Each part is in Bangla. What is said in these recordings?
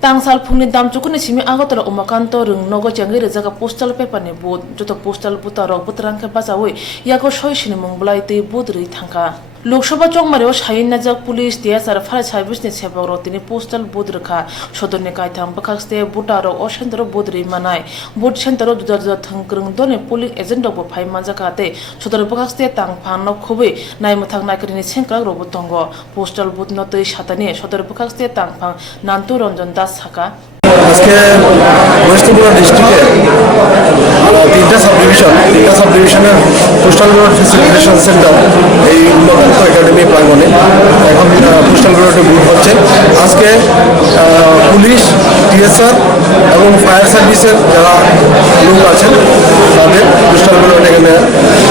Tangsal phungni dam chukuni simi agotara umakanto rung nogo changi rejaga postal paper ni boot joto postal buta rok butrang ke basawi yako shoishini mungblai te boot ri thangka Lok Sabha chongmareo sayin najak police TSR fire service ni sebak rok tini postal boot rekha sodorni kaitham bakhaste buta rok o center boot ri manai boot center dudar thangkrung doni police agent rok bo phai manjaka te sodor bakhaste tangphang no khubui naimuthang naikrini sengkrak rok bo tongo postal boot no tei satani sodor bakhaste tangphang nantu ranjan das saka আজকে ওয়েস্ট ত্রিপুরা ডিস্ট্রিক্টে তিনটা সাবডিভিশনের পোস্টাল ব্যালট ফেসিলিটেশন সেন্টার এই উন্নত একাডেমি প্রাঙ্গণে এখন পোস্টাল ব্যালটে বুথ হচ্ছে আজকে পুলিশ টিএসআর এবং ফায়ার সার্ভিসের যারা লোক আছেন তাদের পোস্টাল ব্যালট এখানে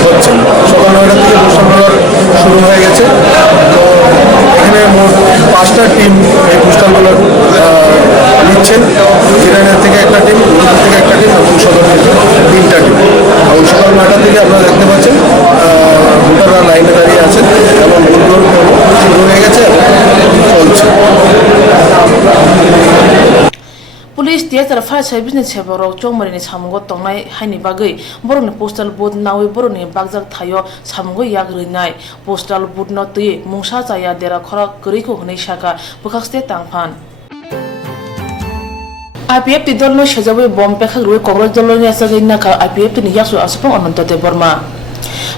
হচ্ছে সকাল 9টা থেকে পোস্টাল ব্যালট শুরু হয়ে গেছে তো এখানে মোট 5টা টিম এই পোস্টাল ব্যালট নিচ্ছেন জিরানের থেকে একটা টিম উত্তর থেকে একটা টিম এবং সদর থেকে 3টা টিম এবং সকাল 9টা থেকে আপনারা দেখতে পাচ্ছেন ভোটাররা লাইনে দাঁড়িয়ে আছেন এবং ভোট গ্রহণ শুরু হয়ে গেছে এবং চলছে Police theater fire service ni seborok chongmari ni samungo tongnai haini bagui boroni postal boot nawi boroni bagjak thayo samungo yak rinai postal boot no tui mungsa chaya dera khora kri ko hnei saka bukhaste tangphan IPF ti dolno sejawi bom pekhak rui Congress dolno yasagai naka IPF ni yaksu asupong ananta de Burma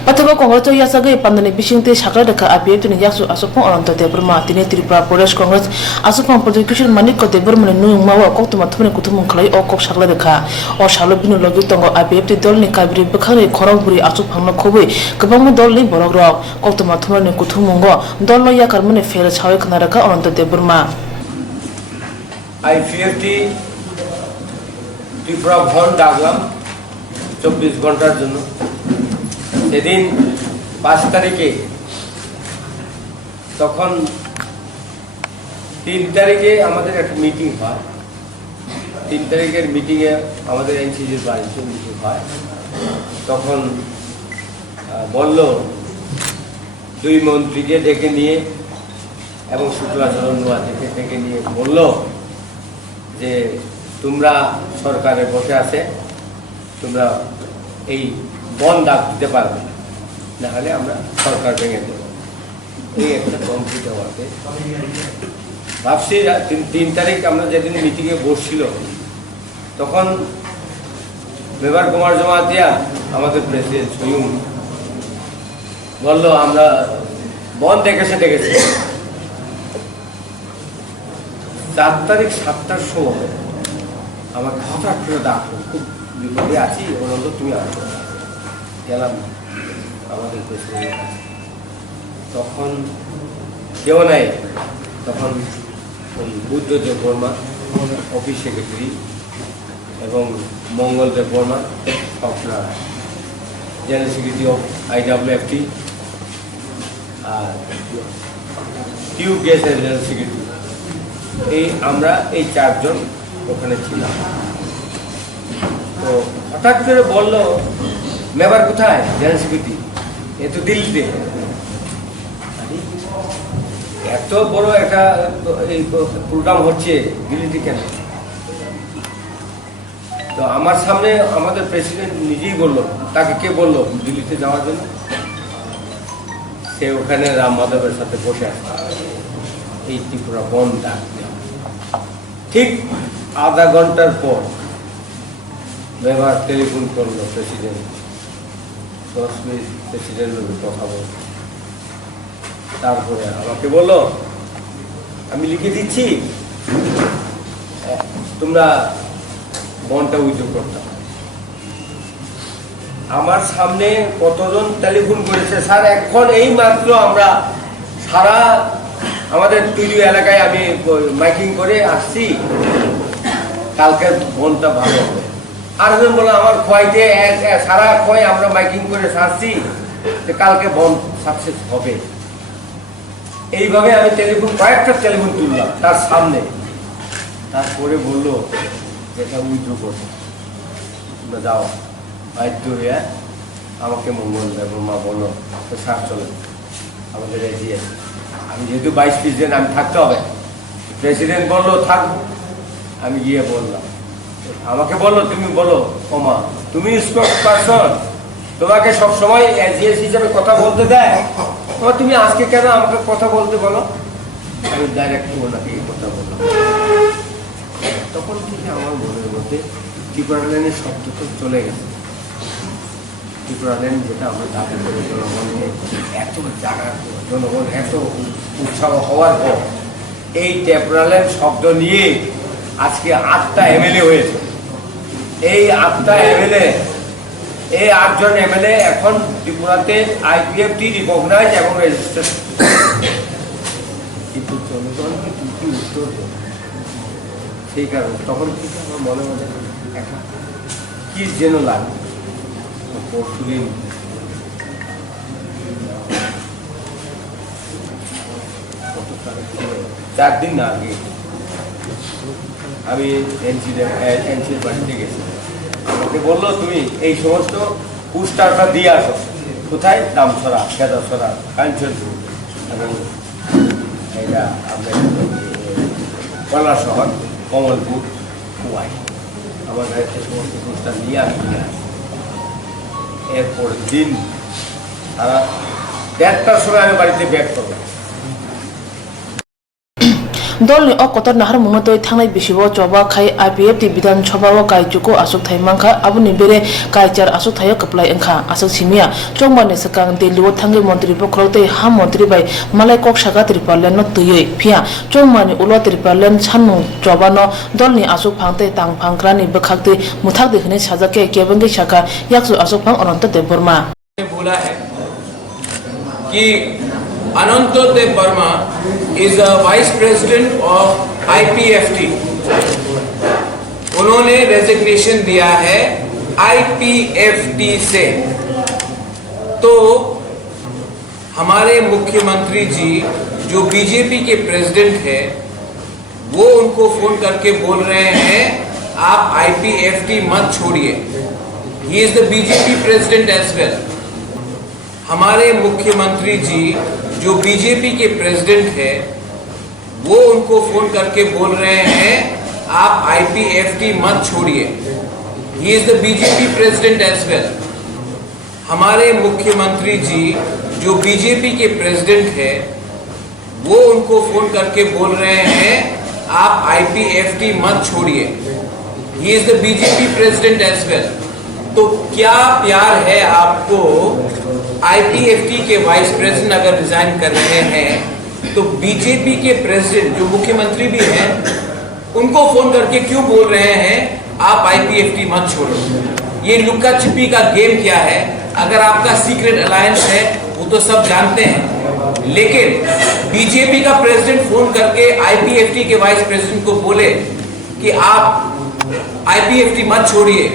Patako Congress to yasagai pandani bisingte sakla deka IPF ni yaksu asupong ananta de Burma tini Tripura Pradesh Congress asupong prosecution manik ko de Burma ni nung mawa Koktwna thumni kuthumung khlai o kok sakla deka o salo binu logi tongo IPF ti dolni kabri bekhari khoroburi asupangno khobui kabang dolni borok rok Koktwna thumni kuthumungo dolno yakar mane fel chawi khnaraka ananta de Burma IPF Tripura ভবন ডাকলাম 24 ঘন্টার জন্য সেদিন 5 তারিখে তখন 3 তারিখে আমাদের একটা মিটিং হয় 3 তারিখের মিটিংয়ে আমাদের এনসিজির বাড়িতে মিটিং হয় তখন বলল 2 মন্ত্রীকে ডেকে নিয়ে এবং শুক্লাচরণ ডেকে নিয়ে বলল যে তোমরা সরকারে বসে আছে তোমরা এই বন ডাক দিতে পারবে না হলে আমরা সরকার ভেঙে দেব এই একটা কমপ্লিট হওয়াতে ভাবছি 3 তারিখ আমরা যেদিন মিটিংয়ে বসছিল তখন মেবার কুমার জমাতিয়া আমাদের প্রেসিডেন্ট স্বয়ং বলল আমরা বন ডেকেছি 4 তারিখ 7টার সময় আমাকে হঠাৎ করে ডাকলো খুব বিপদে আছি বললো তুমি আসো গেলাম আমাদের প্রেসিডেন্টের কাছে তখন কেউ নাই তখন ওই বুদ্ধদেব বর্মা অফিস সেক্রেটারি এবং মঙ্গলদেব বর্মা আপনার জেনারেল সেক্রেটারি অফ IWFT আর টিউব গ্যাসের জেনারেল সেক্রেটারি এই আমরা এই 4 জন ওখানে ছিলাম তো হঠাৎ করে বলল মেবার কোথায় জেনারেল সেক্রেটারি এ তো দিল্লিতে এত বড় একটা এই প্রোগ্রাম হচ্ছে দিল্লিতে কেন তো আমার সামনে আমাদের প্রেসিডেন্ট নিজেই বলল তাকে কে বলল দিল্লিতে যাওয়ার জন্য সে ওখানে রাম মাধবের সাথে বসে আছে এই ত্রিপুরা বন ডাক ঠিক আধা ঘন্টার পর মেবার টেলিফোন করলো প্রেসিডেন্ট 10 মিনিট প্রেসিডেন্টের কথা বল তারপরে আমাকে বললো আমি লিখে দিচ্ছি তোমরা বনটা উইথড্র করতে আমার সামনে কতজন টেলিফোন করেছে স্যার এখন এই মাত্র আমরা সারা আমাদের তুলি এলাকায় আমি মাইকিং করে আসছি কালকে বনটা ভালো হবে আর একজন বললাম আমার খোয়াইতে সারা খোয়াই আমরা মাইকিং করে সারছি যে কালকে বন সাকসেস হবে এইভাবে আমি কয়েকটা টেলিফোন তুললাম তার সামনে তারপরে বললো যেটা উইথড্র করবো তোমরা যাও বাধ্য হয়ে আমাকে মঙ্গলদেব বর্মা বললো তো স্যার চলো আমাদের রেজি আছে আমি যেহেতু ভাইস প্রেসিডেন্ট আমি থাকতে হবে প্রেসিডেন্ট বললো থাকবো আমি গিয়ে বললাম, আমাকে বললো তুমি বলো ওমা তুমি স্পোর্টস পারসন, তোমাকে সবসময় এজিএস হিসাবে কথা বলতে দেয়, তুমি আজকে কেন আমাকে কথা বলতে বলো? আমি ডাইরেক্ট ওনাকে কথা বললাম। তখন থেকে আমার মনের মধ্যে ত্রিপুরাল্যান্ডের শব্দ তো চলে গেছে। ত্রিপুরাল্যান্ড যেটা আমরা দাবি করে জনগণকে এত জায়গা, জনগণ এত উৎসাহ হওয়ার পর এই ত্রিপুরাল্যান্ড শব্দ নিয়ে আজকে 8টা এমএলএ হয়েছে। এই 8টা এমএলএ, এই 8 জন এমএলএ এখন ত্রিপুরাতে আইপিএফটি রিকগনাইজ এবং রেজিস্টার। কিন্তু জনগণকে কি উত্তর দেবে? সেই কারণে তখন কিন্তু আমার মনে মনে একটা কি যেন লাগে। পরশুদিন কত তারিখ ছিল, 4 দিন না আগে আমি এনসির বাড়িতে গেছি। আমাকে বললো তুমি এই সমস্ত পোস্টারটা দিয়ে আসো। কোথায়? দামছড়া, কেদাছড়া, কাঞ্চনপুর এবং এটা আপনার কলা শহর, কমলপুর, কুয়াই। আমার গাড়িতে সমস্ত পোস্টার নিয়ে আমি নিয়ে আসি। এরপর দিন সারা 1:30টার সময় আমি বাড়িতে ব্যাক করলাম। দলनि अकतर नाहार मुंगतoi थांनाय बिसिबो चबा खाय IPF ti बिधान सभाओ कायजुको आसुक थाइ मांखा आबुनि बेरे कायचार आसुक थायो कप्लाय ओंखा आसुक सिमिया चंगबानि सकां दिल्लीओ थांगे मंत्री बखरतै हा मंत्री बाय मालाय ककसागा त्रिपारलेन न तुयै फिया चंगबानि उलो त्रिपारलेन साननु चबानो दलनि आसुक फांतै तां फांक्रानि बखाक्तै मुथाक देखने साजाके केबंगे शाखा याक्सु आसुक फां अनंत देव वर्मा बोला है कि Anant Dev Varma is a vice president of IPFT. उन्होंने रेजिग्नेशन दिया है IPFT से। तो हमारे मुख्यमंत्री जी जो बीजेपी के प्रेसिडेंट है वो उनको फोन करके बोल रहे हैं आप IPFT मत छोड़िए। He is the BJP president as well. हमारे मुख्यमंत्री जी जो बीजेपी के प्रेसिडेंट है वो उनको फोन करके बोल रहे हैं आप IPFT मत छोड़िए। He is the BJP president as well. हमारे मुख्यमंत्री जी जो बीजेपी के प्रेसिडेंट है वो उनको फोन करके बोल रहे हैं आप IPFT मत छोड़िए। He is the BJP president as well. तो क्या प्यार है आपको? IPFT के वाइस प्रेसिडेंट अगर रिजाइन कर रहे हैं तो बीजेपी के प्रेसिडेंट जो मुख्यमंत्री भी हैं उनको फोन करके क्यों बोल रहे हैं आप IPFT मत छोड़ो? ये लुक्का छिपी का गेम क्या है? अगर आपका सीक्रेट अलायंस है वो तो सब जानते हैं, लेकिन बीजेपी का प्रेसिडेंट फोन करके IPFT के वाइस प्रेसिडेंट को बोले कि आप IPFT मत छोड़िए,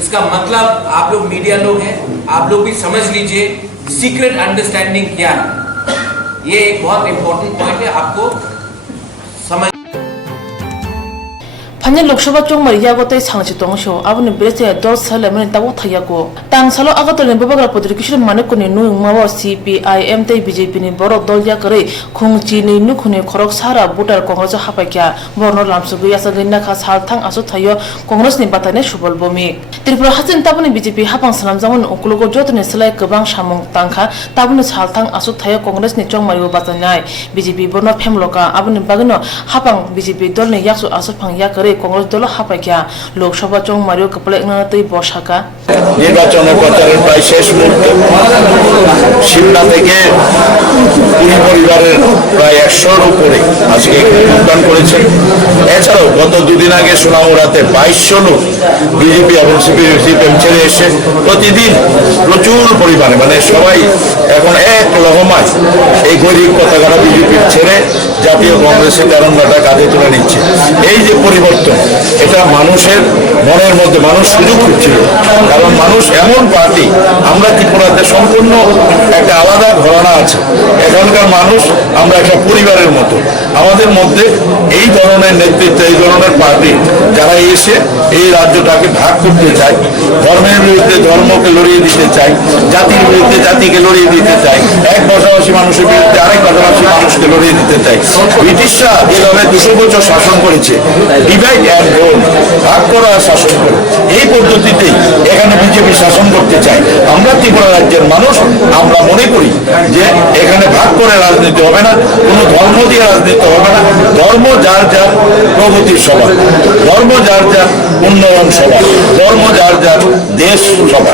इसका मतलब आप लोग मीडिया लोग हैं, आप लोग भी समझ लीजिए सीक्रेट अंडरस्टैंडिंग क्या है। ये एक बहुत इंपॉर्टेंट पॉइंट है, आपको समझ। Panya Lok Sabha chongmari yagotai sangchi tongsho abuni brese dol salamani tabu thayako tangsalo agatole babagra podrikishir manekoni nuingmawo CPIM tai BJP ni borok dol yakare khungchi ni nukhune khorok sara voter congress hapakya borno lamsugu yasaginna kha salthang asu thayo congress ni batane subol bomi Tripura hasin tabuni BJP hapang sanamjamon ukulugo jotni selai gobang samung tangkha tabuni salthang asu thayo congress ni chongmari batanai BJP borno phemloka abuni bagino hapang BJP dol ni yaksu asu phang yakare Congress দল হাপাইয়া লোকসভা চং মারিও কপলে নাতেই বসাকা নির্বাচনের প্রচারের প্রায় শেষ মুহূর্তে সিমলা থেকে পুরী পরিবারের প্রায় 100-র উপরে আজকে যোগদান করেছেন। এছাড়াও গত দুদিন আগে সোনামুড়াতে 2200 লোক বিজেপি এবং সিপিএম ছেড়ে এসে প্রতিদিন প্রচুর পরিমাণে মানে সবাই এখন এক লহমায় এই গৈরিক পতাকাটা বিজেপির ছেড়ে জাতীয় কংগ্রেসের তেরঙ্গাটা কাঁধে তুলে নিচ্ছে। এই যে পরিবর্তন এটা মানুষের মনের মধ্যে মানুষ সুযোগ খুঁজছিল, কারণ মানুষ এমন পার্টি, আমরা ত্রিপুরাতে সম্পূর্ণ একটা আলাদা ঘরানা আছে। এখানকার মানুষ আমরা একটা পরিবারের মতো। আমাদের মধ্যে এই ধরনের নেতৃত্ব, এই ধরনের পার্টি যারা এসে এই রাজ্যটাকে ভাগ করতে চায়, ধর্মের বিরুদ্ধে ধর্মকে লড়িয়ে দিতে চায়, জাতির বিরুদ্ধে জাতিকে লড়িয়ে দিতে চায়, এক ভাষাভাষী মানুষের বিরুদ্ধে আরেক ভাষাভাষী মানুষকে লড়িয়ে দিতে চায়। ব্রিটিশরা যেভাবে 200 বছর শাসন করেছে, ডিভাইড অ্যান্ড রুল, ভাগ করা শাসন করে, এই পদ্ধতিতেই এখানে বিজেপি শাসন করতে চায়। আমরা ত্রিপুরা রাজ্যের মানুষ, আমরা মনে করি যে এখানে ভাগ করে রাজনীতি হবে না, কোনো ধর্ম দিয়ে রাজনীতি হবে না। ধর্ম যার যার প্রগতির সভা, ধর্ম যার যার উন্নয়ন সভা, ধর্ম যার যার দেশ সভা।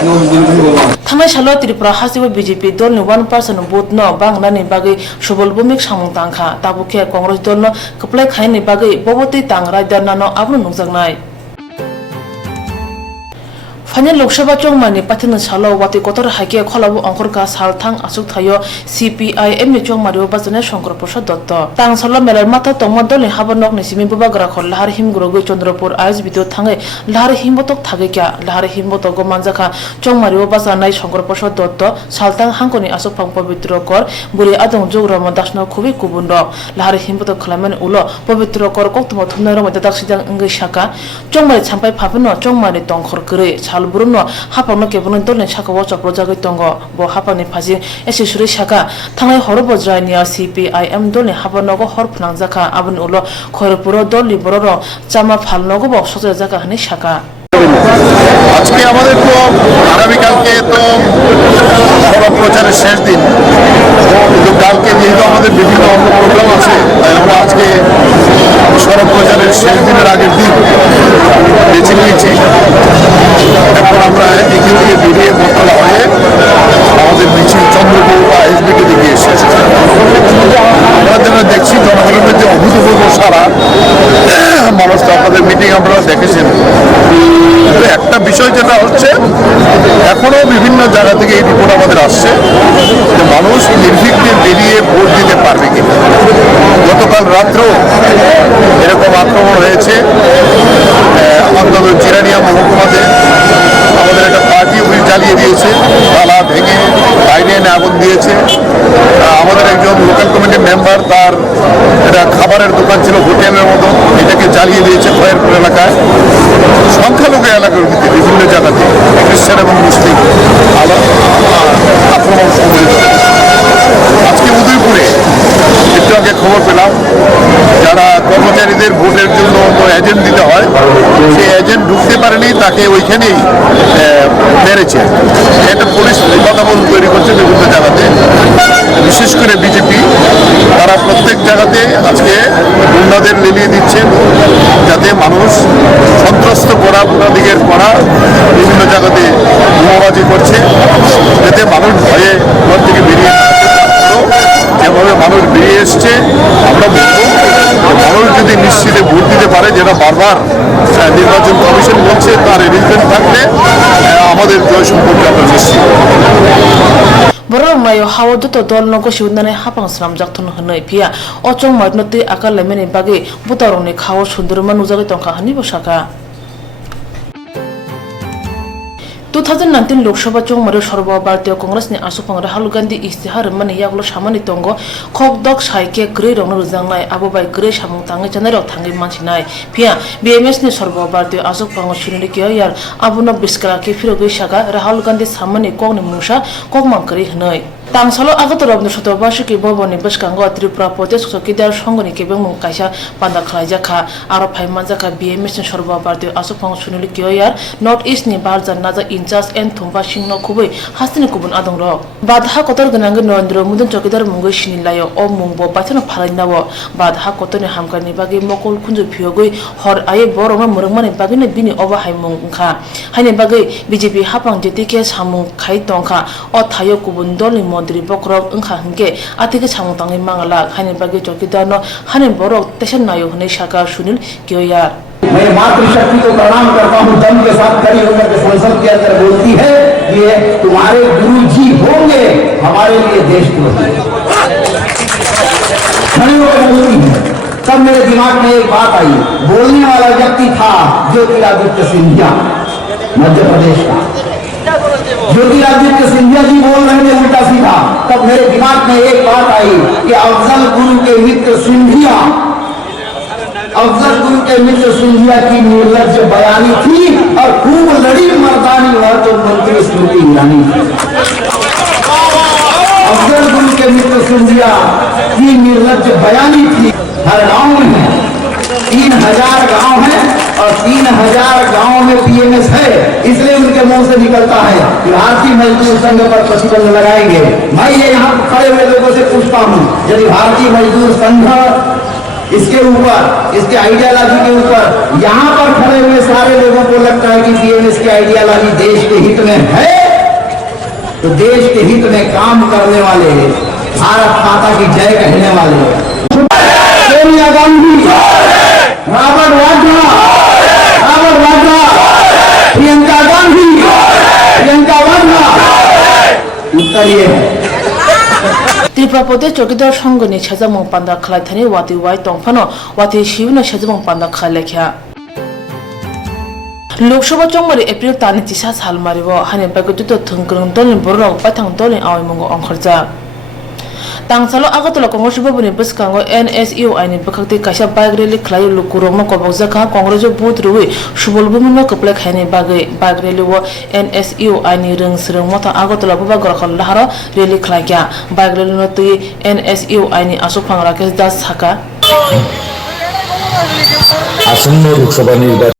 थांनाय सालाव त्रिपुरा हासिब बीजेपी दल 1% भोट न बांगनानि बागै सबल भूमिक सामुं तांखा ताबुखे कांग्रेस दल न कप्लाय खायनि बागै बबती तांगराय दानानो आबुन नुजागनाय फाइनल लोकसभा चौमानि पाथिन सालाव वाति कोतर हाइके खलाबु अंकरका सालथां आसुक थायो CPIM नि चौमारियो बाजने शंकर प्रसाद दत्त तां सालाव मेलार माथा तंग दलनि हाबनक नि सिमिन बुबाग्रा खल लाहार हिमग्रगै चंद्रपुर आइस बिदियो थांगे लाहार हिमबतक थागैक्या लाहार हिमबतक गमानजाखा चौमारियो बाजानाय शंकर प्रसाद दत्त सालथां हांकनि आसुक फां पवित्र कर बुरि आदं जौग्राम दासनो खुबि गुबुन दक लाहार हिमबतक खलामन उलो पवित्र कर कोक्तमा थुमनाय रम दादाखसिदां अंगै शाखा चौमारि छामपाय फाफनो चौमारि तंखर गरै बुरुनो हापानो केबुन दलनि साखाव चक्र जागै दंग बो हापानि फाजि एसे सुरि साखा थांनाय हर बज्रायनिया CPIM दलनि हाबानगो हर फनांजाखा आबुन उलो खयरपुर दलनि बरर चामा फालनगो बो सजय जागा हनि साखा আজকে আমাদের তো আগামীকালকে তো প্রচারের শেষ দিন, কিন্তু কালকে যেহেতু আমাদের বিভিন্ন অন্য প্রোগ্রাম আছে, তাই আমরা আজকে সড়ক প্রচারের শেষ দিনের আগের দিন বেছে নিয়েছি। এখন আমরা এখান থেকে বেরিয়ে বটতলা হয়ে আমাদের মিছিল চন্দ্রপুর বা SBকে দিকে এসেছি। আমরা যারা দেখছি জনগণের মধ্যে অভূতপূর্ব সারা, মানুষ তো আপনাদের মিটিং আপনারা দেখেছেন। একটা বিষয় যেটা হচ্ছে, এখনো বিভিন্ন জায়গা থেকে এই রিপোর্ট আমাদের আসছে যে মানুষ নির্বিঘ্নে বেরিয়ে ভোট দিতে পারবে কিনা। গতকাল রাত্রেও এরকম আক্রমণ হয়েছে অন্তত জিরানিয়া মহকুমাতে। আমাদের একটা পার্টি অফিস জ্বালিয়ে দিয়েছে, তালা ভেঙে বাইরে এনে আগুন দিয়েছে। আমাদের একজন লোকাল কমিটির মেম্বার, তার একটা খাবারের দোকান ছিল হোটেলের মতো, এটাকে জ্বালিয়ে দিয়েছে খয়েরপুর এলাকায়। সংখ্যালঘু এলাকার ভিত্তিতে বিভিন্ন জায়গাতে খ্রিস্টান এবং মুসলিম আক্রমণ সংঘটিত। আজকে উদয়পুরে একটু আগে খবর পেলাম, যারা কর্মচারীদের ভোটের জন্য এজেন্ট দিতে হয়, সেই এজেন্ট ঢুকতে পারেনি, তাকে ওইখানেই মেরেছে। একটা পরিস্থিতি বাতাবরণ তৈরি করছে বিভিন্ন জায়গাতে, বিশেষ করে বিজেপি। তারা প্রত্যেক জায়গাতে আজকে গুন্ডাদের লেলিয়ে দিচ্ছেন, যাতে মানুষ সন্ত্রস্ত করা দিকের করা বিভিন্ন জায়গাতে বোমাবাজি করছে, যাতে মানুষ ভয়ে ঘর থেকে বেরিয়ে যেভাবে মানুষ বেরিয়ে এসছে। আমরা বলবো মানুষ যদি নিশ্চিতে ভোট দিতে পারে, যেটা বারবার নির্বাচন কমিশন বলছে, তার এরেঞ্জমেন্ট থাকলে আমাদের জয় সম্পর্কে আমরা নিশ্চিত। Borok mayo hawo duto dol no gosi udnane hapang sram jakthon hwnoi phia ochong marnoti akal lemeni bagi butaroni khawo sundurma nujagi tongkha hani bosaka 2019 Lok Sabha चौमारि सर्वभारतीय कांग्रेसनि आसुफां Rahul Gandhi इस्तिहार माने यागलो सामानि तंगो खोकदक साइके ग्रे रंग रुजांनाय आबोबाय ग्रे सामुं थाङै जानाय रक थाङै मानसिनाय फिया BMS नि सर्वभारतीय आसुफां सुनिनि केयार आबुनो बिस्करा के फिरगै सागा राहुल गांधी सामानि कगनि मुसा कगमांकरि हनै तांसालो आगत रबनो शतबार्षिकी भवननि बसकांगो त्रिपुरा प्रदेश चौकीदार संघनि केबेंमुं कायसा बान्दा खालायजाखा आरो फाइमानजाखा BMS नि सर्वभारतीय आसुफां सुनिनि केयार नर्थ ईस्ट नि बारजा नाजा इंचार्ज एन थुम्पा सिंनो खुबै हास्तिनि गुबुन आदं रक बादहा कतर गनांग नरेंद्र मोदी चौकीदार मुंगै सिनिलायो अ मुंगबो बाथनो फालायनावो बादहा कतरनि हामकानि बागै मकल खुंजु फियोगै हर आये बरंमा मुरंमानि बागैनो बिनि अबा हायमुं ओंखा हायनि बागै बीजेपी हापां जेतिके सामुं खाय तंखा अ थायो गुबुन दलनि मन्त्री बक्रक ओंखा हंगे आथिके सामुं ताङै मांगला हायनि बागै चौकीदारनो हानि बरक तेसन नायो हनै साका सुनील केयार मैं मातृशक्ति को प्रणाम करता हूँ, दम के साथ खड़ी होकर के संसद के अंदर बोलती है, ये तुम्हारे गुरु जी होंगे, हमारे लिए देशद्रोही खड़ी होकर बोलती है। तब मेरे दिमाग में एक बात आई, बोलने वाला व्यक्ति था ज्योतिरादित्य सिंधिया मध्य प्रदेश का। ज्योतिरादित्य सिंधिया जी बोल रहे थे उल्टा सीधा, तब मेरे दिमाग में एक बात आई कि अफजल गुरु के मित्र सिंधिया, अफजल गुरु के मित्र सिंधिया की निर्लज्ज बयानी थी और खूब लड़ी मर्दानी और तो मंत्री स्मृति ईरानी थी। अफजल गुरु के मित्र सिंधिया की निर्लज्ज बयानी थी। हर गांव में है, 3000 गांव है और 3000 गांव में पीएमएस है, इसलिए उनके मुंह से निकलता है कि भारतीय मजदूर संघ पर प्रतिबंध लगाएंगे। मैं ये यहाँ खड़े हुए लोगों से पूछता हूँ, यदि भारतीय मजदूर संघ इसके ऊपर, इसके आइडियोलॉजी के ऊपर यहाँ पर खड़े हुए सारे लोगों को लगता है कि पीएमएस की आइडियोलॉजी देश के हित में है, तो देश के हित में काम करने वाले, भारत माता की जय कहने वाले सोनिया गांधी, रॉबर्ट वाड्रा, प्रियंका गांधी, प्रियंका वाड्रा, उत्तर ये है। त्रिपुरा प्रदेश चौकीदार संघ ने छजमंग पांदा खलाइथानी वाती वाई तोंफानो वाती शिवना छजमंग पांदा खलाइख्या लोकसभा चौंगमारी अप्रैल तानी तिसा साल मारिबो हाने बागुतु थंगक्रं दलनि बरनाव पाथां दलनि आवैमंगो अंखरजा तांसालो आगतला कांग्रेस भवननि बसकांगो एनएसयू आइनि बखक्ति काइसा बाइक रैली खलायो लुकुरंगनो कबकजाखा कांग्रेस बुथ रुइ सुबलबुमनो कप्ले खायनि बागै बाइक रैली वो एनएसयू आइनि रोंसरों मथा आगतला बुबा गरखल लाहारो रैली खलायग्या बाइक रैली नो तुइ एनएसयू आइनि आसुफां राकेश दास साका आसन्न लोकसभा निर्वाचन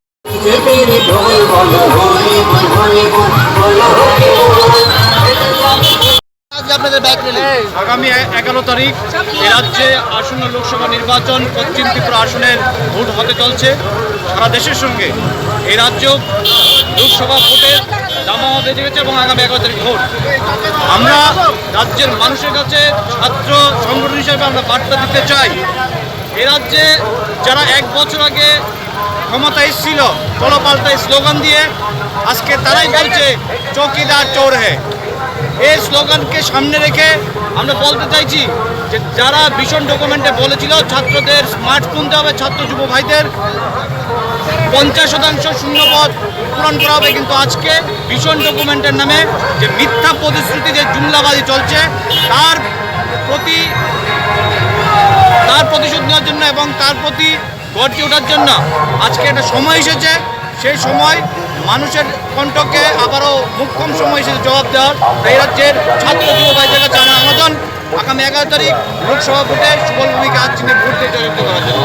আগামী 11 তারিখ এ রাজ্যে আসন্ন লোকসভা নির্বাচন পশ্চিম ত্রিপুরা আসনের ভোট হতে চলছে। সারা দেশের সঙ্গে এই রাজ্য লোকসভা ভোটের দামামা বেজে গেছে এবং আগামী 11 তারিখ ভোট। আমরা রাজ্যের মানুষের কাছে ছাত্র সংগঠন হিসেবে আমরা বার্তা দিতে চাই, এ রাজ্যে যারা 1 বছর আগে ক্ষমতায় ছিল টলপাল্টাই স্লোগান দিয়ে, আজকে তারাই বলছে চৌকিদার চোর হ্যাঁ। এই স্লোগানকে সামনে রেখে আমরা বলতে চাইছি যে যারা ভীষণ ডকুমেন্টে বলেছিল ছাত্রদের স্মার্টফোন দেওয়া হবে, ছাত্র যুব ভাইদের 50% শূন্যপদ পূরণ করা হবে, কিন্তু আজকে ভীষণ ডকুমেন্টের নামে যে মিথ্যা প্রতিশ্রুতি, যে জুমলাবাজি চলছে, তার প্রতিশোধ নেওয়ার জন্য এবং তার প্রতি গর্জে ওঠার জন্য আজকে একটা সময় এসেছে। সেই সময় মানুষের কণ্ঠকে আবারও মুখ্যম সময় এসেছে জবাব দেওয়ার। তাই রাজ্যের ছাত্র যুব ভাইদের কাছে আমার আবেদন, আগামী 11 তারিখ লোকসভা ভোটে সুবল ভূমিকা চিহ্নে ভোট দিয়ে জয়যুক্ত করার জন্য।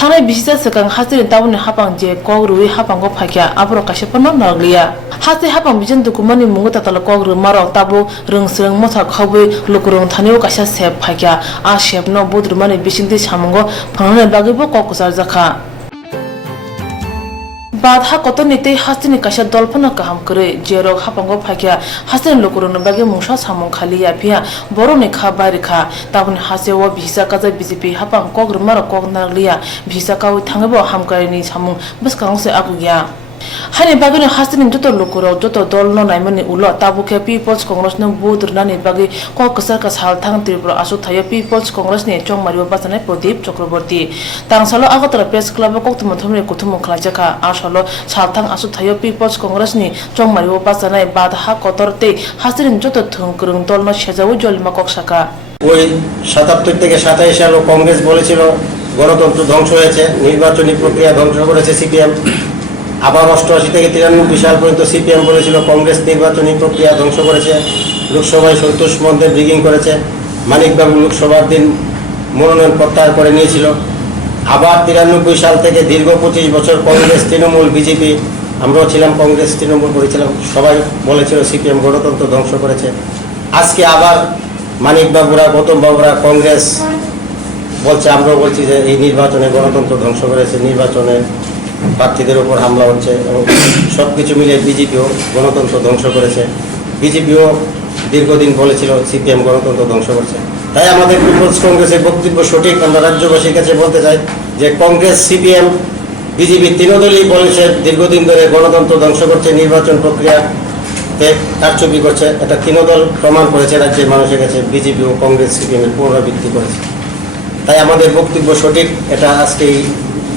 थानाय बिसिसा सकां हासिर दावनि हापां जे कग रुइ हापांगो फाइख्या आबरो कासेपनो नगलिया हासे हापां बिजन दुकुमानि मुंगो तातल कग रु मारो ताबो रोंसरों मथा खबै लुकुरं थानियो कासा सेब फाइख्या आ सेबनो बुद्रुमानि बिसिंति सामंगो फनने बागैबो ककसार जाखा बाधा कत नीति हास्तिनि कासा दलफना काहाम करे जेरक हापांगो फाइख्या हास्तिनि लुकुरंनो बागै मुंसा सामं खालि याफिया बरनि खा बारिखा ताबनि हासेवा भिसा काजा बीजेपी हापां कग रु मारो कग नागलिया भिसा काउ थांगबो हामकारिनि सामं बसकांगसे आगुगिया हानि बागैनो हास्तिनि जत लुकुरो जत दल न नाइमनि उलो ताबुके पिपल्स कांग्रेस न बुद्रनानि बागै ककसार का सालथां त्रिपुरा आसु थायो पिपल्स कांग्रेस नि चौंमारियो बासनाय प्रदीप चक्रवर्ती तांसालो आगतला प्रेस क्लब कोक्तमा थुमनि कुथुमु खलायजाखा आसालो सालथां आसु थायो पिपल्स कांग्रेस नि चौंमारियो बासनाय बाधा कतरते हास्तिनि जत थंगक्रं दल न सेजाउ जलिमा ककसाका ওই 77 থেকে 27 সালে কংগ্রেস বলেছিল গণতন্ত্র ধ্বংস হয়েছে, নির্বাচনী প্রক্রিয়া ধ্বংস করেছে সিপিএম। আবার 88 থেকে 93 সাল পর্যন্ত সিপিএম বলেছিল কংগ্রেস নির্বাচনী প্রক্রিয়া ধ্বংস করেছে, লোকসভায় সন্তোষ মন্দে ব্রিগিং করেছে, মানিকবাবু লোকসভার দিন মনোনয়ন প্রত্যাহার করে নিয়েছিল। আবার 93 সাল থেকে দীর্ঘ 25 বছর কংগ্রেস, তৃণমূল, বিজেপি, আমরাও ছিলাম কংগ্রেস, তৃণমূল করেছিলাম, সবাই বলেছিল সিপিএম গণতন্ত্র ধ্বংস করেছে। আজকে আবার মানিকবাবুরা, গৌতমবাবুরা, কংগ্রেস বলছে, আমরাও বলছি যে এই নির্বাচনে গণতন্ত্র ধ্বংস করেছে, নির্বাচনে প্রার্থীদের উপর হামলা হচ্ছে এবং সব কিছু মিলে বিজেপিও গণতন্ত্র ধ্বংস করেছে। বিজেপিও দীর্ঘদিন বলেছিল সিপিএম গণতন্ত্র ধ্বংস করছে। তাই আমাদের পিপলস কংগ্রেসের বক্তব্য সঠিক। আমরা রাজ্যবাসীর কাছে বলতে চাই যে কংগ্রেস, সিপিএম, বিজেপি তৃণদলই বলেছে দীর্ঘদিন ধরে গণতন্ত্র ধ্বংস করছে, নির্বাচন প্রক্রিয়াতে কারচুপি করছে। এটা তৃণদল প্রমাণ করেছে রাজ্যের মানুষের কাছে, বিজেপি ও কংগ্রেস, সিপিএমের পুনরাবৃত্তি করেছে। তাই আমাদের বক্তব্য সঠিক। এটা আজকে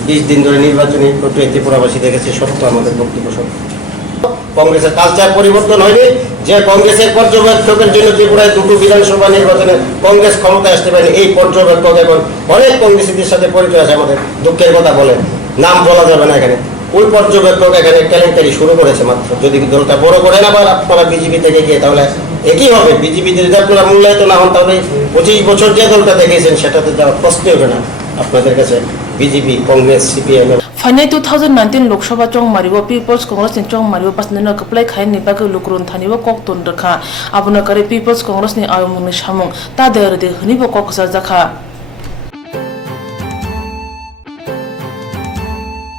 20 দিন ধরে নির্বাচনী প্রক্রিয়া ত্রিপুরাবাসী দেখেছে, সত্য, আমাদের বক্তব্য সত্য। কংগ্রেসের কালচার পরিবর্তন হয়নি, যে কংগ্রেসের পর্যবেক্ষকের জন্য ত্রিপুরায় দুটো বিধানসভা নির্বাচনে কংগ্রেস ক্ষমতায় আসতে পারেনি, এই পর্যবেক্ষক এখন অনেক কংগ্রেসীদের সাথে পরিচয় আছে। আমাদের দুঃখের কথা বলে নাম বলা যাবে না এখানে, ওই পর্যবেক্ষক এখানে কেলেঙ্কারি শুরু করেছে মাত্র। যদি দলটা বড় করে না বা আপনারা বিজেপি থেকে গিয়ে, তাহলে একই হবে। বিজেপিতে যদি আপনারা মূল্যায়িত না হন, তাহলে 25 বছর যে দলটা দেখেছেন সেটাতে যাওয়ার প্রশ্নই হবে না আপনাদের কাছে। BJP, Congress, CPM final 2019 Lok Sabha चौंग मारिबो पीपल्स कांग्रेस नि चौंग मारिबो पासने कपलाई खाइन नि बागे लुकरुन थानिबो कोक्तन रखा। अबुना करे पीपल्स कांग्रेस नि आयमुंग नि सामुंग ता देर दे हनिबो कोकसा जाखा।